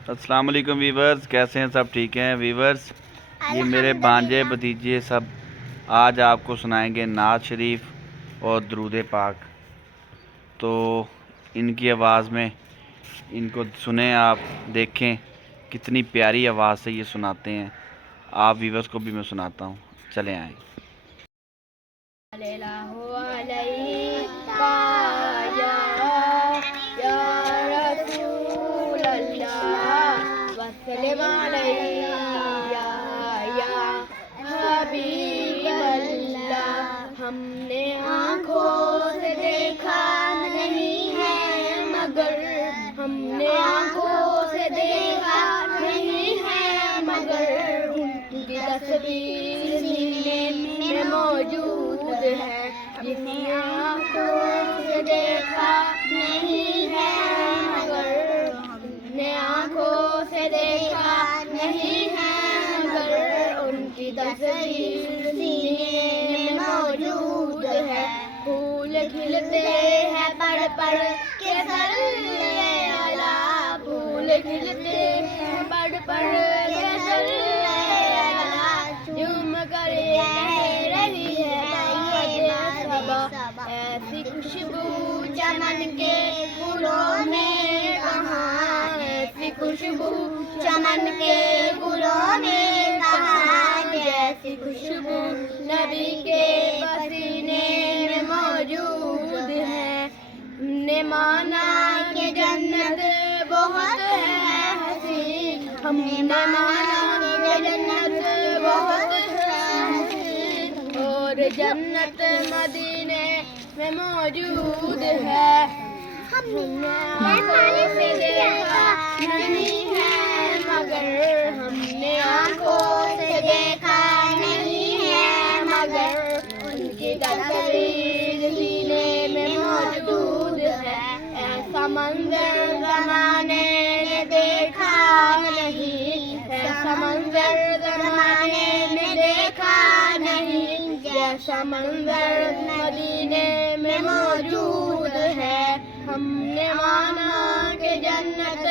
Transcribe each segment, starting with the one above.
अस्सलाम वालेकुम वीवर्स, कैसे हैं सब? ठीक हैं वीवर्स। ये मेरे भांजे भतीजे सब आज आपको सुनाएंगे नात शरीफ और दुरूद पाक। तो इनकी आवाज़ में इनको सुने, आप देखें कितनी प्यारी आवाज़ से ये सुनाते हैं। आप वीवर्स को भी मैं सुनाता हूँ, चले आए। हमने आँखों से देखा नहीं है मगर, हमने आँखों से देखा नहीं है मगर, उनकी तस्वीर सीने में मौजूद है। जिसने आँखों से देखा नहीं है मगर, हमने आँखों से देखा नहीं है मगर, उनकी तस्वीर सीने में मौजूद है। फूल खिलते हैं पड़ पड़ के सल्ले अला, फूल खिलते हैं पड़ पड़ के सल्ले अला, झूम कर कह रही है ये सबा, ऐसी खुशबू चमन के फूलों में कहाँ, ऐसी खुशबू चमन के फूलों में कहाँ, जैसी खुशबू नबी के पसीने में मौजूद है। हमने माना कि जन्नत बहुत है हसीन, हमने माना कि जन्नत बहुत है हसीन, और जन्नत मदीने में मौजूद है। हमने आँखों से देखा नहीं है मगर, हमने आँखों से देखा नहीं है मगर, उनकी तस्वीर सीने में मौजूद है। ऐसा मंजर ज़माने ने देखा नहीं, ऐसा मंजर ज़माने में देखा नहीं, जैसा मंजर मदीने में मौजूद है। हमने माना कि जन्नत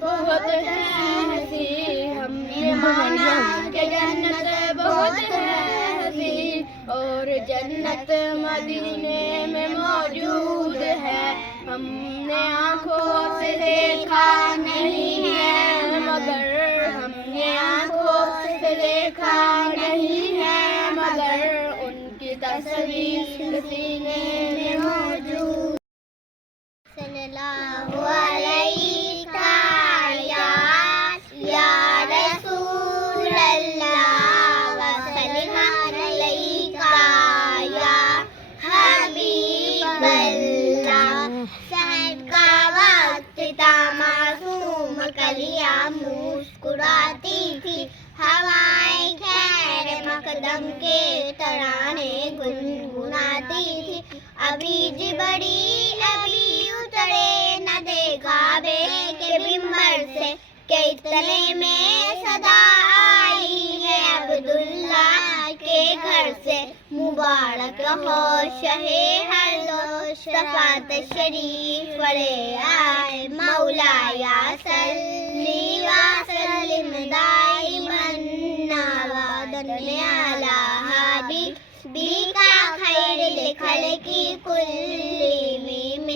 बहुत है हसी, हमने माना कि जन्नत बहुत है हसी, और जन्नत मदीने में मौजूद है। हमने आँखों से देखा नहीं है मगर, हमने आँखों से देखा नहीं है मगर, उनकी तस्वीर सीने में मौजूद। सल्लल्लाहु अलैहि या रसूल अल्लाह, व सल्लम अलैका या हबीब अल्लाह। सहर का वक्त था, मासूम कलियां मुस्कुराती थी, हवाएं खैर मकदम के तराने गुनगुनाती थी। अभी जी बड़ी अभी उतरे न देखा बे के बिम्बर से, के इतने में सदा आई है अब्दुल्ला के घर से। मुबारक हो शहे हर दो शफात शरीफ पड़े आए, मौलाया सल्ली व सल्लिम दाइमन अबदन अला हबीबिका खैरिल खल्क़ि कुल्लिहिम।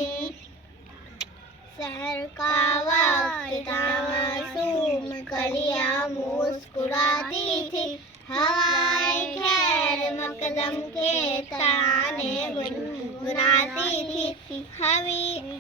सहर का वक्त था, मासूम कलियां मुस्कुराती थी, हवाएं खैर मकदम के तराने गुनगुनाती थी।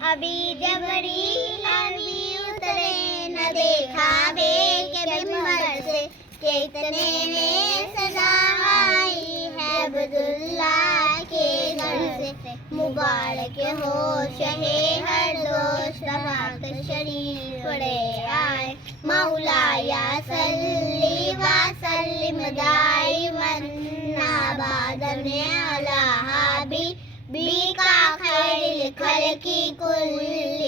अभी जबरी अभी उतरे न देखा बे के बिम्बर से, के इतने में सदा आई है अब्दुल्ला के घर से। मुबारक हो शहे हर दो शफात शरीफ पड़े आए, मौलाया सल्ली व सल्लिम दाइमन अबदन अला हबीबिका खैरिल खल्क़ि कुल्लिहिम।